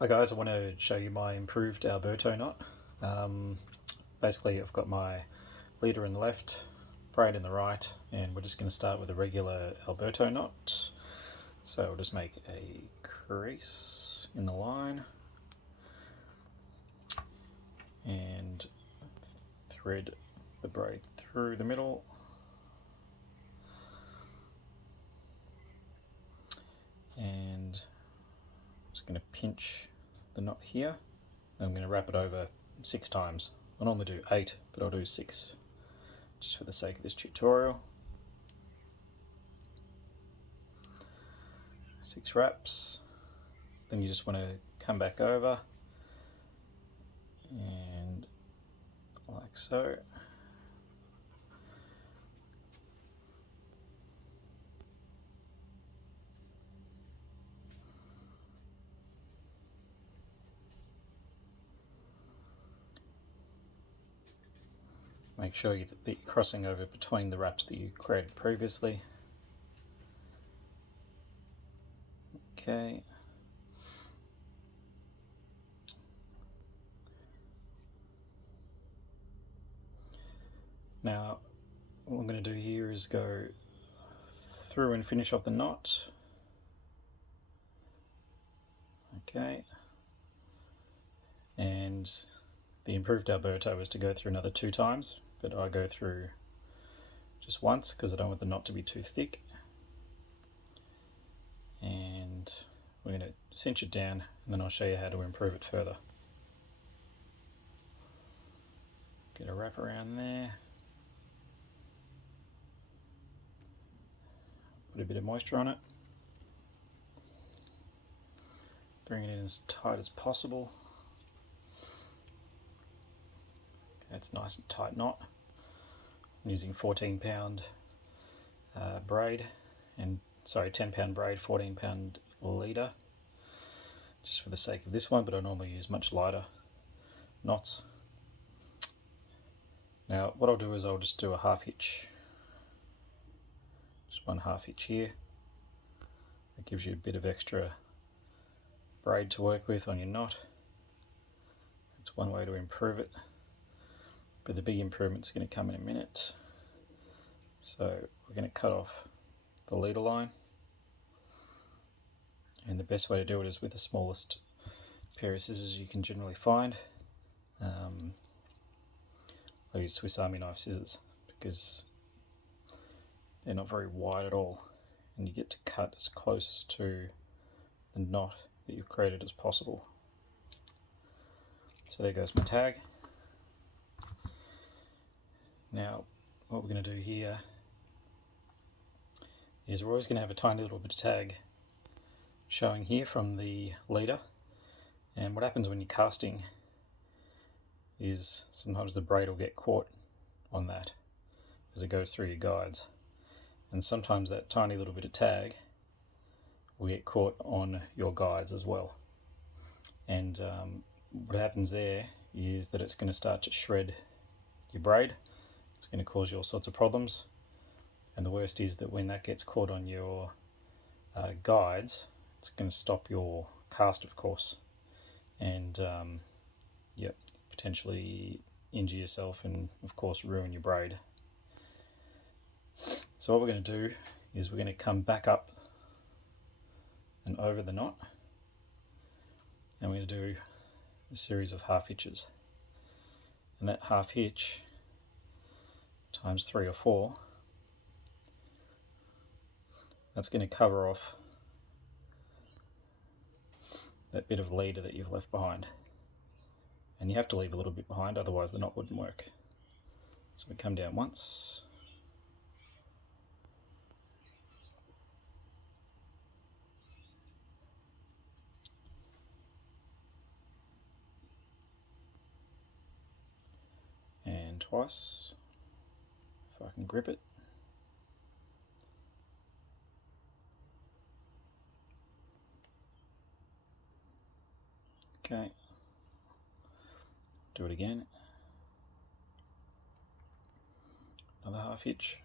Hi guys, I want to show you my improved Alberto knot. Basically I've got my leader in the left, braid in the right, and we're just going to start with a regular Alberto knot. So we'll just make a crease in the line and thread the braid through the middle. And I'm just going to pinch the knot here. I'm going to wrap it over 6 times. I normally do 8, but I'll do 6 just for the sake of this tutorial. 6 wraps. Then you just want to come back over and like so. Make sure that you're crossing over between the wraps that you created previously. Okay. Now, what I'm going to do here is go through and finish off the knot. Okay. And the improved Alberto is to go through another 2 times, but I go through just once because I don't want the knot to be too thick. And we're going to cinch it down, and then I'll show you how to improve it further. Get a wrap around there. Put a bit of moisture on it. Bring it in as tight as possible. Okay, it's a nice and tight knot. I'm using 14-pound braid, and 10-pound braid, 14-pound leader, just for the sake of this one, but I normally use much lighter knots. Now what I'll do is I'll just do a half hitch, just one half hitch here. That gives you a bit of extra braid to work with on your knot. That's one way to improve it, but the big improvement's going to come in a minute. So we're going to cut off the leader line, and the best way to do it is with the smallest pair of scissors you can generally find. I use Swiss Army knife scissors because they're not very wide at all, and you get to cut as close to the knot that you've created as possible. So there goes my tag. Now what we're going to do here is we're always going to have a tiny little bit of tag showing here from the leader, and what happens when you're casting is sometimes the braid will get caught on that as it goes through your guides, and sometimes that tiny little bit of tag will get caught on your guides as well, and what happens there is that it's going to start to shred your braid. It's going to cause you all sorts of problems, and the worst is that when that gets caught on your guides, it's going to stop your cast, of course, and potentially injure yourself and of course ruin your braid. So what we're going to do is we're going to come back up and over the knot, and we're going to do a series of half hitches, and that half hitch times 3 or 4, that's going to cover off that bit of leader that you've left behind, and you have to leave a little bit behind, otherwise the knot wouldn't work. So we come down once, and twice, if I can grip it. Okay, do it again. Another half hitch.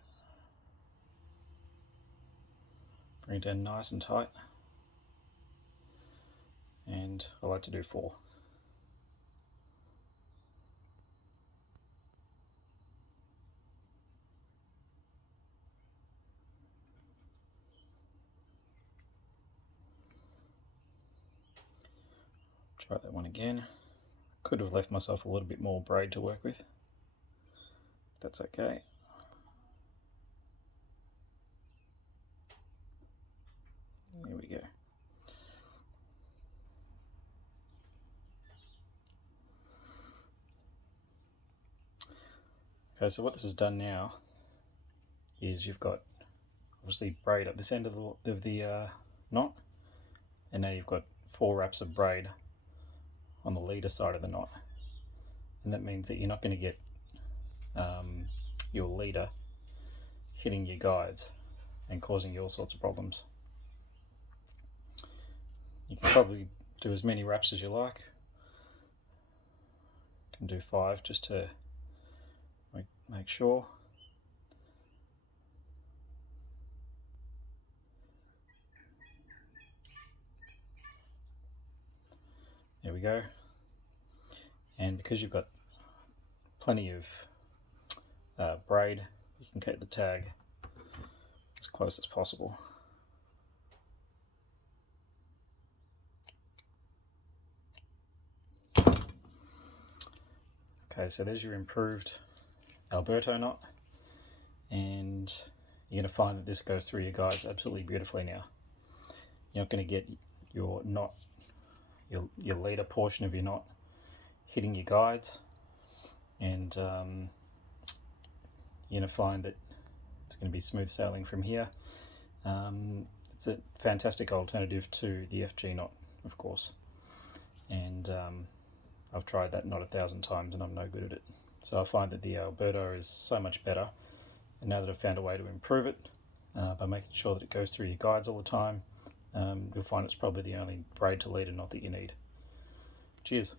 Bring it down nice and tight. And and I like to do 4. Try that one again. Could have left myself a little bit more braid to work with. That's okay. There we go. Okay, so what this has done now is you've got obviously braid at this end of the knot, and now you've got 4 wraps of braid on the leader side of the knot, and that means that you're not going to get your leader hitting your guides and causing you all sorts of problems. You can probably do as many wraps as you like. You can do 5 just to make sure. There we go. And because you've got plenty of braid, you can keep the tag as close as possible. Okay, so there's your improved Alberto knot, and you're going to find that this goes through your guides absolutely beautifully now. You're not going to get your knot, your leader portion of your knot hitting your guides, and you're going to find that it's going to be smooth sailing from here. It's a fantastic alternative to the FG knot, of course, and I've tried that knot 1,000 times and I'm no good at it. So I find that the Alberto is so much better, and now that I've found a way to improve it by making sure that it goes through your guides all the time, you'll find it's probably the only braid to leader knot that you need. Cheers.